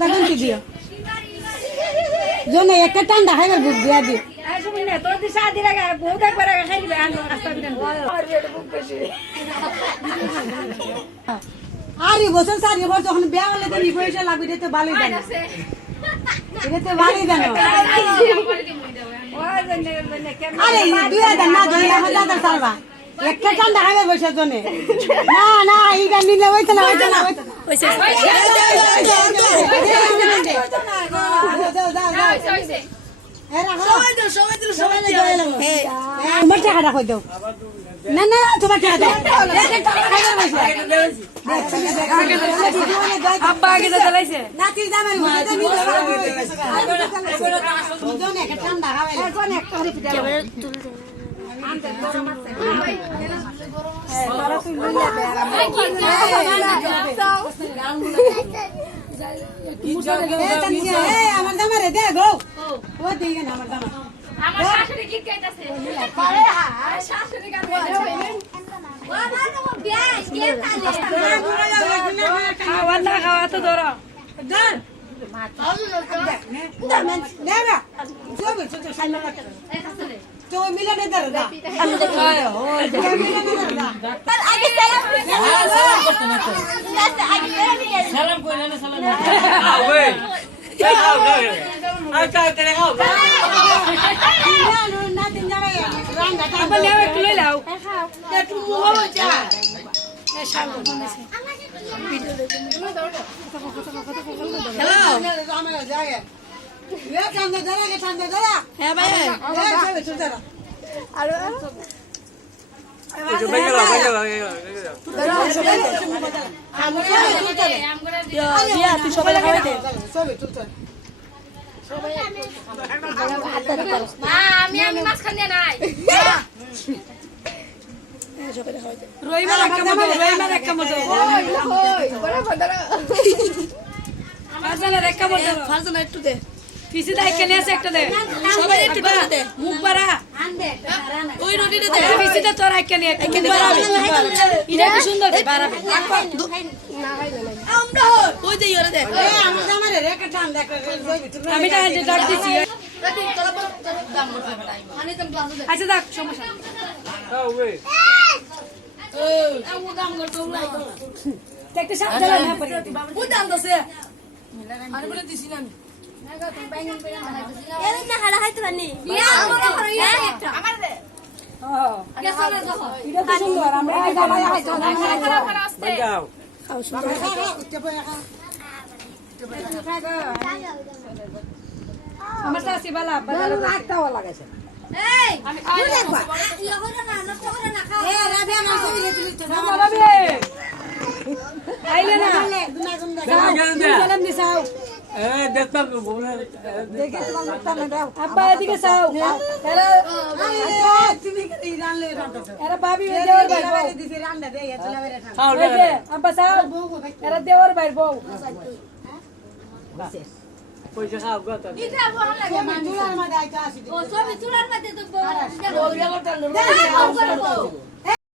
আধা ঘন্টা দিও জন্য একটা ঠান্ডা খাইবার বুক দিয়া দিও তোর দিশা দিলে বহুত একবার খাই দিবে আর এই বছর 4 বছর যখন বিয়া হলে তো নি পয়সা লাগবে এটা তো ভালোই জানো এটা তো ভালোই জানো আরে 2000 না 2000 সালবা একটা ঠান্ডা খাইবার বসার জন্য না না এইটা নিলে হইতো না হইছে তোমার টাকাটা কই দাও না না তোমার টাকা দাও আব্বা আগে চালাইছে না তুই যাবেন ঠান্ডা আমার দামারে দে গো ও দিকে না আমার দামা আমার শাশুড়ি গীত গাইতাছে পারে হ্যাঁ শাশুড়ি গান গাইতাছে বাবা তো বিয়াই কে তালে খাওয়া না খাওয়া তো ধরো ধর নেবা সবে ছোট সাইনা তো মিলানে ধর দা আমি তো ও মিলানে ধর দা আগে সালাম করতে না তো আগে সালাম কইলা না সালাম আওয়ে আও না আর কাটে খাও না না দিন যাবে রান্না আব্বা নেও একটু লই লাও একটু মুহ যা হ্যালো রামে যাগে এ ঠান্ডা ধরা হ্যাঁ ভাই এ চল ধরা আরো দিয়া তুই সবাই খাওয়াই দে সবে চল চল মা আমি মাঝখানে নাই রইবার একটা মতো ফারজানের একটা মতো ফারজান একটু দে পিছে দা এখানে আছে একটা দে সবাই একটু দে মুখ বাড়া ওই রুটিটা দে পিছে দা তোর এখানে এখানে এটা কি সুন্দর বাড়াবে আমরা ওই যে ইরে দে এ আমার জামারে রেখে ঠান্ডা আমি ডাক দিছি আচ্ছা দেখ সমস্যা একটা সাপ জ্বালা না পারে ও দাম দছে আরে বলে দিছি না আমি এর না হাড়া খাইতে পারি বিয়া আমার করে একটা আমার দে গেছলে দেখো এটা তো সুন্দর আমরা জামাই খাইতো না খারাপ খারাপ আসছে যাও খাও সুন্দর আমার সাসি বালা বাজারে রাখতাও লাগাইছে এই আমি খাই ইয়া করে না নষ্ট করে না খাও এ রাবে আমার সবই তুই তো বাবাবে আইলে না দুনা গুন্ডা সালাম দিছাও এ দেখতাম বলে দেখে তোমার মুখটা দাও আব্বা এদিকে চাও এরা তুমি কি রান্না রান্না এরা ভাবি দেওয়ার ভাই বউ দিছি রান্না দে এত লাভের খাও খাও ওই যে আব্বা চাও এরা দেওয়ার ভাই বউ পয়সা খাও গত এটা ভালো লাগে মাঞ্জুলার মধ্যে আইতা আসি ও সবই চুলার মধ্যে তো বউ দে